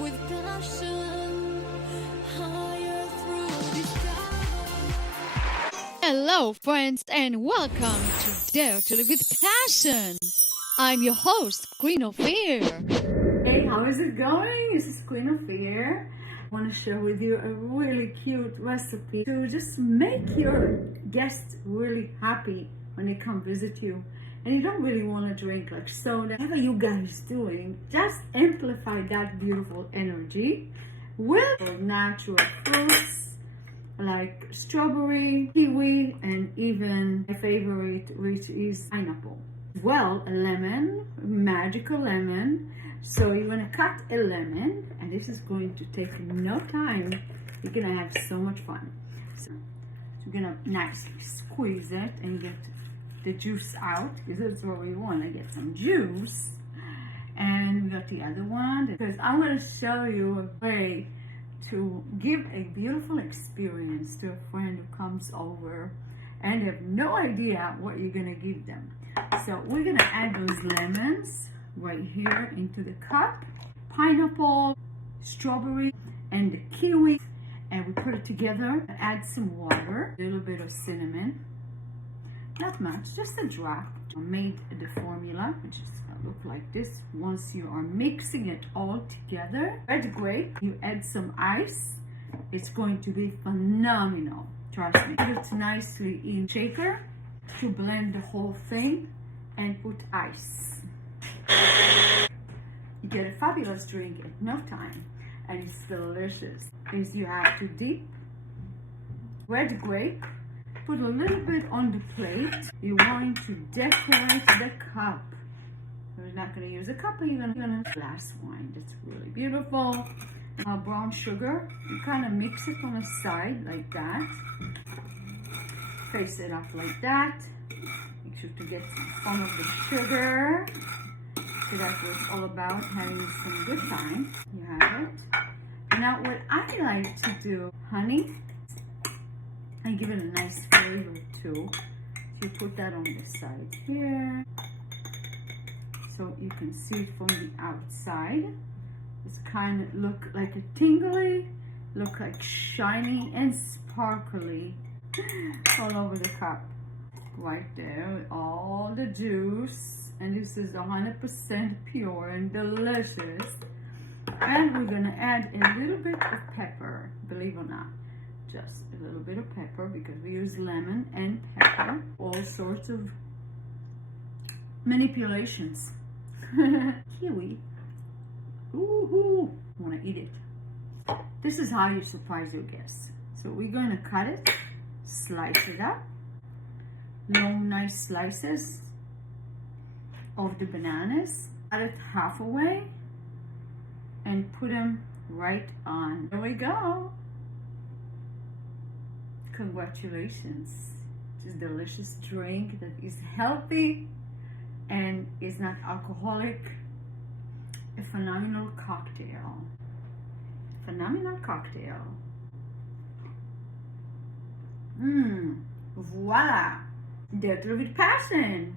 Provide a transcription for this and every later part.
with passion, higher through the sky. Hello, friends, and welcome to Dare to Live with Passion. I'm your host, Queen Ofir. Hey, how is it going? This is Queen Ofir. I want to share with you a really cute recipe to just make your guests really happy when they come visit you. And you don't really want to drink like soda. Whatever you guys doing, just amplify that beautiful energy with natural fruits like strawberry, kiwi, and even my favorite, which is pineapple. Well, a lemon, magical lemon. So you're gonna cut a lemon, and this is going to take no time. You're gonna have so much fun. So you're gonna nicely squeeze it and get the juice out, because that's what we want to get, some juice. And we got the other one, because I'm going to show you a way to give a beautiful experience to a friend who comes over and have no idea what you're going to give them. So we're going to add those lemons right here into the cup, pineapple, strawberry, and the kiwi, and we put it together. Add some water, a little bit of cinnamon. Not much, just a drop. I made the formula, which is gonna look like this. Once you are mixing it all together, red grape, you add some ice. It's going to be phenomenal, trust me. Put it nicely in shaker to blend the whole thing and put ice. You get a fabulous drink at no time, and it's delicious. Things you have to dip red grape. Put a little bit on the plate. You're going to decorate the cup. We're not going to use a cup, but you're going to glass wine. That's really beautiful. Brown sugar. You kind of mix it on the side like that. Face it up like that. Make sure to get some of the sugar. So that's what it's all about, having some good time. You have it. Now what I like to do, honey, and give it a nice flavor too. So you put that on the side here, so you can see it from the outside. It's kind of look like a tingly, look like shiny and sparkly all over the cup. Right there with all the juice, and this is 100% pure and delicious. And we're gonna add a little bit of pepper, believe it or not. Just a little bit of pepper, because we use lemon and pepper. All sorts of manipulations. Kiwi. Ooh, I want to eat it. This is how you surprise your guests. So we're going to cut it, slice it up, long nice slices of the bananas. Cut it half away and put them right on. There we go. Congratulations. It's a delicious drink that is healthy and is not alcoholic. A phenomenal cocktail. Phenomenal cocktail. Voila. Dare to Live with Passion.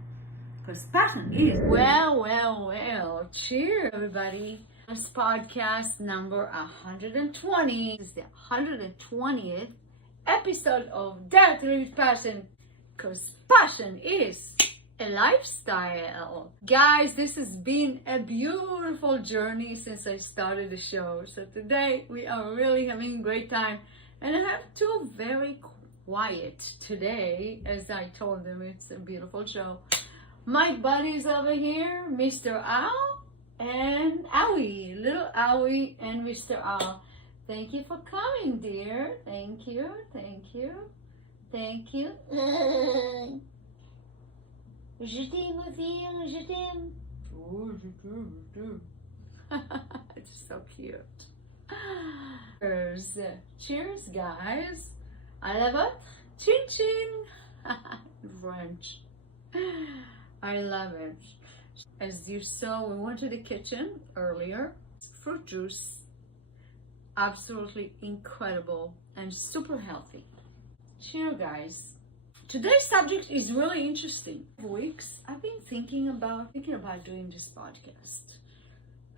Because passion is. Well. Cheers, everybody. This podcast number 120 is the 120th episode of Dare to Live with Passion, because passion is a lifestyle. Guys, this has been a beautiful journey since I started the show. So today we are really having a great time, and I have two very quiet today. As I told them, it's a beautiful show. My buddies over here, Mr. Owl and Owie, little Owie and Mr. Owl. Thank you for coming, dear. Thank you. Je t'aime, Ofir, je t'aime. Oh, je t'aime. It's so cute. Cheers, guys. À la vôtre. Chin chin. French. I love it. As you saw, we went to the kitchen earlier. Fruit juice. Absolutely incredible and super healthy. Cheers, guys. Today's subject is really interesting. For weeks, I've been thinking about doing this podcast.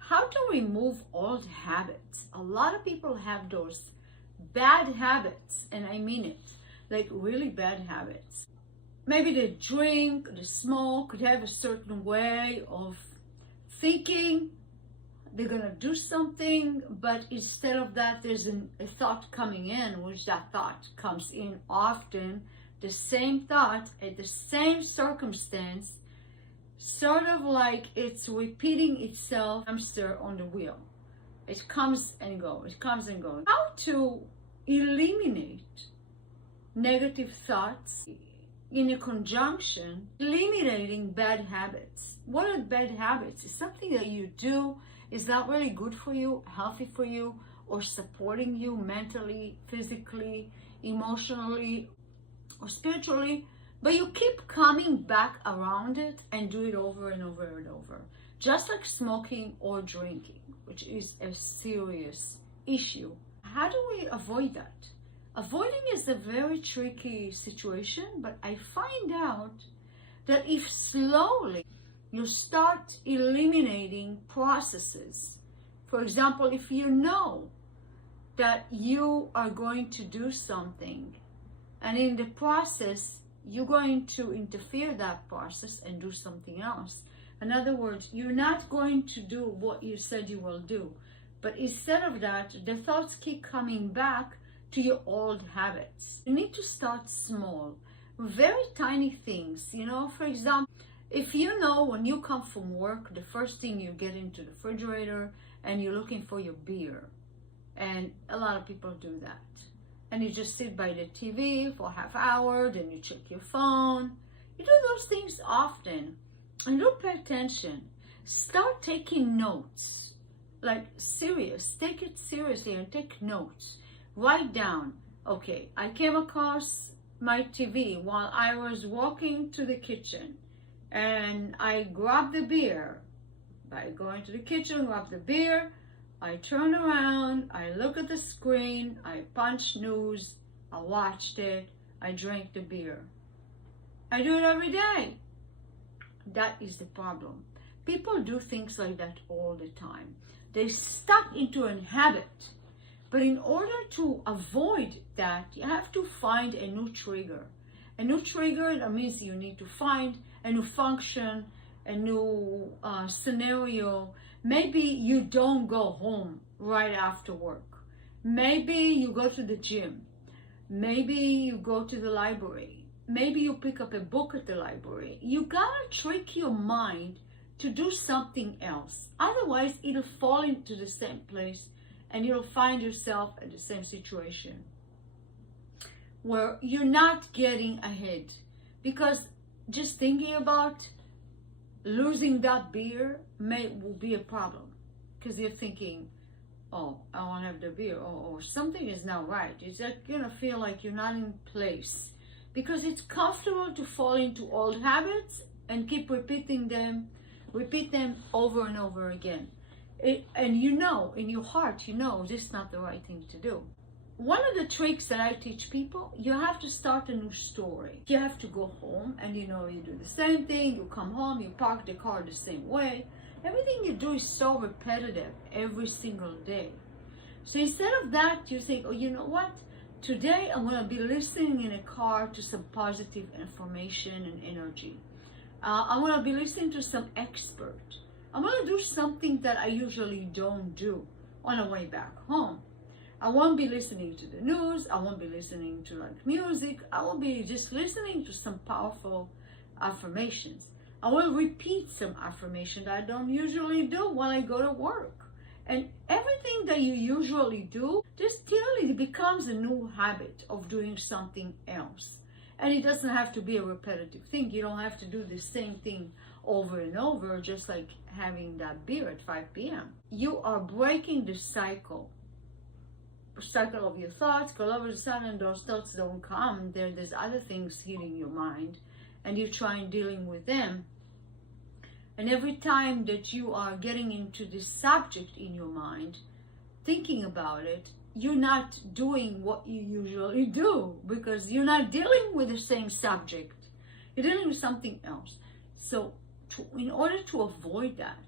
how to remove old habits. A lot of people have those bad habits, and I mean it, like really bad habits. Maybe they drink, they smoke, they have a certain way of thinking. They're gonna do something, but instead of that, there's a thought coming in, which that thought comes in often, the same thought at the same circumstance, sort of like it's repeating itself, hamster on the wheel. It comes and goes, it comes and goes. How to eliminate negative thoughts in a conjunction, eliminating bad habits. What are bad habits? It's something that you do is not really good for you, healthy for you, or supporting you mentally, physically, emotionally, or spiritually, but you keep coming back around it and do it over and over and over. Just like smoking or drinking, which is a serious issue. How do we avoid that? Avoiding is a very tricky situation, but I find out that if slowly you start eliminating processes, for example, if you know that you are going to do something and in the process you're going to interfere that process and do something else. In other words, you're not going to do what you said you will do, but instead of that, the thoughts keep coming back to your old habits. You need to start small, very tiny things. For example, if you know when you come from work, the first thing you get into the refrigerator and you're looking for your beer, and a lot of people do that, and you just sit by the TV for half hour, then you check your phone. You do those things often, and don't pay attention. Start taking notes, like serious. Take it seriously and take notes. Write down, okay, I came across my TV while I was walking to the kitchen, and I grabbed the beer. By going to the kitchen, grab the beer, I turn around, I look at the screen, I punch news, I watched it, I drank the beer. I do it every day. That is the problem. People do things like that all the time. They stuck into a habit. But in order to avoid that, you have to find a new trigger. A new trigger, that means you need to find a new function, a new scenario. Maybe you don't go home right after work. Maybe you go to the gym. Maybe you go to the library. Maybe you pick up a book at the library. You gotta trick your mind to do something else. Otherwise, it'll fall into the same place and you'll find yourself in the same situation where you're not getting ahead. Because just thinking about losing that beer will be a problem, because you're thinking, oh, I want to have the beer, or something is not right. It's like gonna feel like you're not in place, because it's comfortable to fall into old habits and keep repeat them over and over again. And in your heart, this is not the right thing to do. One of the tricks that I teach people, you have to start a new story. You have to go home and you do the same thing. You come home, you park the car the same way. Everything you do is so repetitive every single day. So instead of that, you think, oh, you know what? Today I'm going to be listening in a car to some positive information and energy. I'm going to be listening to some expert. I'm going to do something that I usually don't do on the way back home. I won't be listening to the news. I won't be listening to music. I will be just listening to some powerful affirmations. I will repeat some affirmation that I don't usually do while I go to work. And everything that you usually do just clearly becomes a new habit of doing something else. And it doesn't have to be a repetitive thing. You don't have to do the same thing over and over, just like having that beer at 5 p.m. You are breaking the cycle of your thoughts, because all of a sudden those thoughts don't come. There's other things hitting your mind, and you try and dealing with them. And every time that you are getting into this subject in your mind, thinking about it, you're not doing what you usually do, because you're not dealing with the same subject. You're dealing with something else. So in order to avoid that,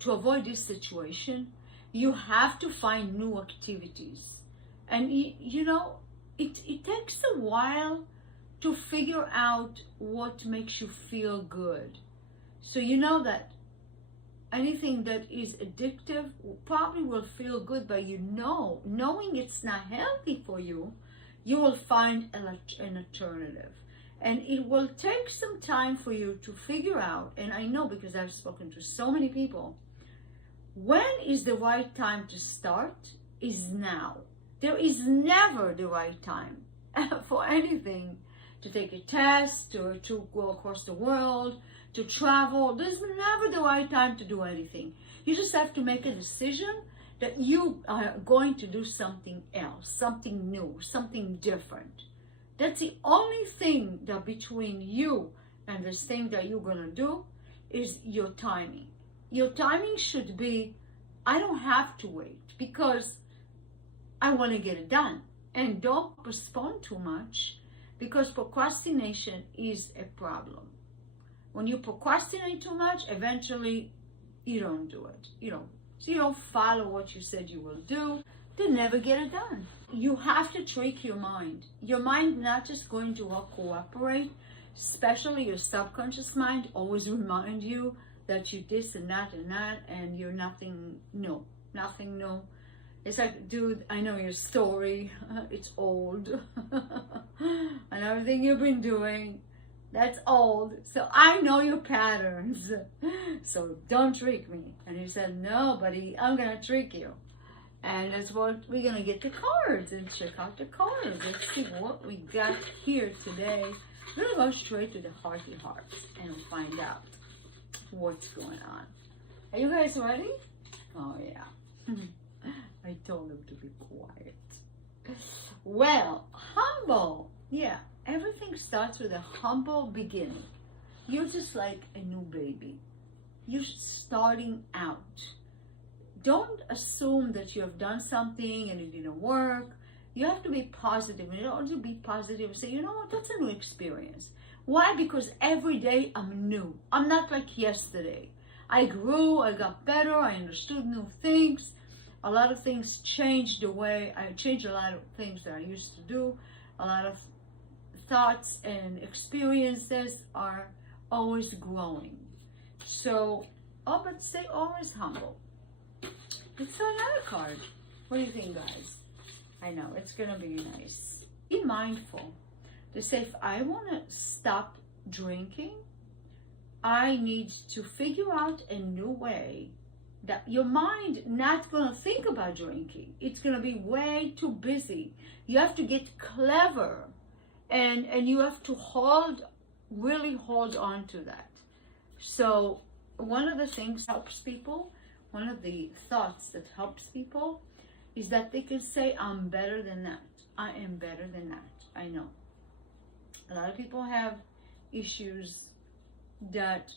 to avoid this situation, you have to find new activities. And you know, it takes a while to figure out what makes you feel good. So you know that anything that is addictive probably will feel good, but knowing it's not healthy for you, you will find an alternative. And it will take some time for you to figure out, and I know because I've spoken to so many people, when is the right time to start is now. There is never the right time for anything, to take a test, or to go across the world, to travel. There's never the right time to do anything. You just have to make a decision that you are going to do something else, something new, something different. That's the only thing that between you and this thing that you're going to do is your timing. Your timing should be, I don't have to wait because I want to get it done. And don't postpone too much, because procrastination is a problem. When you procrastinate too much, eventually you don't do it. So you don't follow what you said you will do, then never get it done. You have to trick your mind. Your mind not just going to cooperate, especially your subconscious mind always remind you that you this and that, and you're nothing new. It's like, dude, I know your story. It's old. And everything you've been doing, that's old. So I know your patterns. So don't trick me. And he said, no, buddy, I'm going to trick you. And that's what we're going to get the cards and check out the cards. Let's see what we got here today. We're going to go straight to the hearty hearts and find out what's going on. Are you guys ready? Oh, yeah. I told him to be quiet. Well, humble. Yeah, everything starts with a humble beginning. You're just like a new baby. You're starting out. Don't assume that you have done something and it didn't work. You have to be positive. And in order to be positive, say, you know what, that's a new experience. Why? Because every day I'm new. I'm not like yesterday. I grew, I got better, I understood new things. A lot of things changed the way, I changed a lot of things that I used to do. A lot of thoughts and experiences are always growing. So, but stay always humble. Let's try another card. What do you think, guys? I know, it's going to be nice. Be mindful. They say, if I want to stop drinking, I need to figure out a new way that your mind not going to think about drinking. It's going to be way too busy. You have to get clever, and you have to really hold on to that. So one of the things helps people, one of the thoughts that helps people is that they can say, I'm better than that. I am better than that. I know. A lot of people have issues that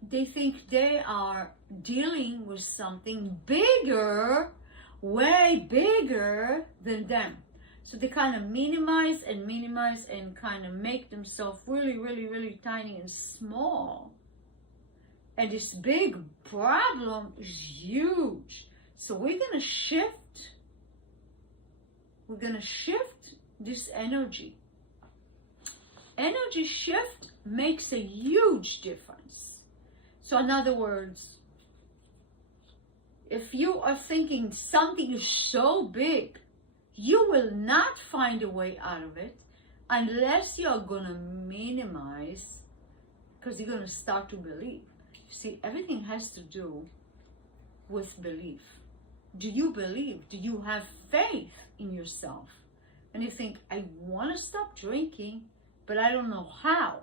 they think they are dealing with something bigger, way bigger than them. So they kind of minimize and kind of make themselves really, really, really tiny and small. And this big problem is huge. So we're going to shift. We're going to shift this energy. Energy shift makes a huge difference. So in other words, if you are thinking something is so big, you will not find a way out of it unless you're going to minimize, because you're going to start to believe. See, everything has to do with belief. Do you believe? Do you have faith in yourself? And you think, I want to stop drinking, but I don't know how.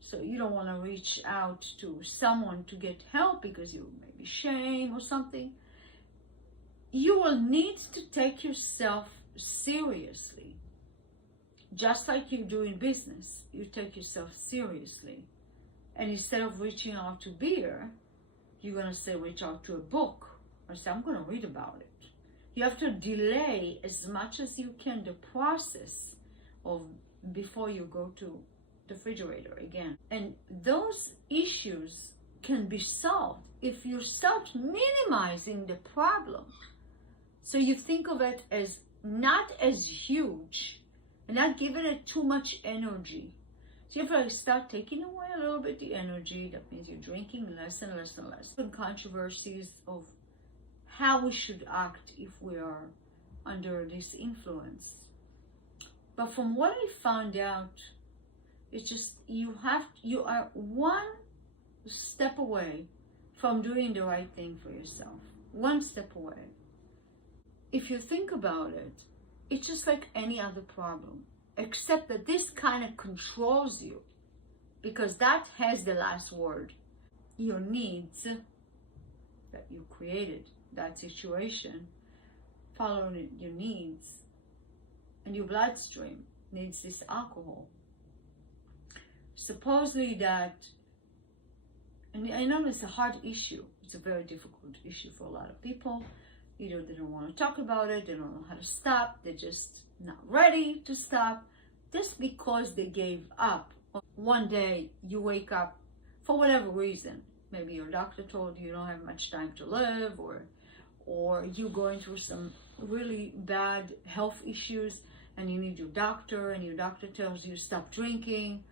So you don't want to reach out to someone to get help because you maybe shame or something. You will need to take yourself seriously. Just like you do in business, you take yourself seriously. And instead of reaching out to beer, you're going to say, reach out to a book. Or say, I'm going to read about it. You have to delay as much as you can the process of before you go to the refrigerator again. And those issues can be solved if you start minimizing the problem. So you think of it as not as huge and not giving it too much energy. So if I start taking away a little bit the energy, that means you're drinking less and less and less. And controversies of how we should act if we are under this influence. But from what I found out, it's just you are one step away from doing the right thing for yourself. One step away. If you think about it, it's just like any other problem, except that this kind of controls you, because that has the last word. Your needs that you created, that situation, following your needs, and your bloodstream needs this alcohol. Supposedly that, and I know it's a hard issue, it's a very difficult issue for a lot of people. Either they don't want to talk about it, they don't know how to stop, they're just not ready to stop, just because they gave up. One day you wake up for whatever reason. Maybe your doctor told you don't have much time to live, or you're going through some really bad health issues and you need your doctor, and your doctor tells you stop drinking,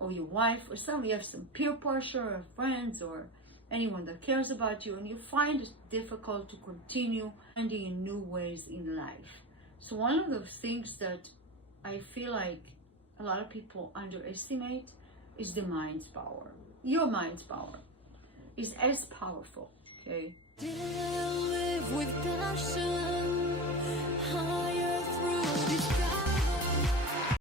or your wife, or you have some peer pressure, or friends, or anyone that cares about you, and you find it difficult to continue finding in new ways in life. So one of the things that I feel like a lot of people underestimate is the mind's power. Your mind's power is as powerful, okay? Live with passion, higher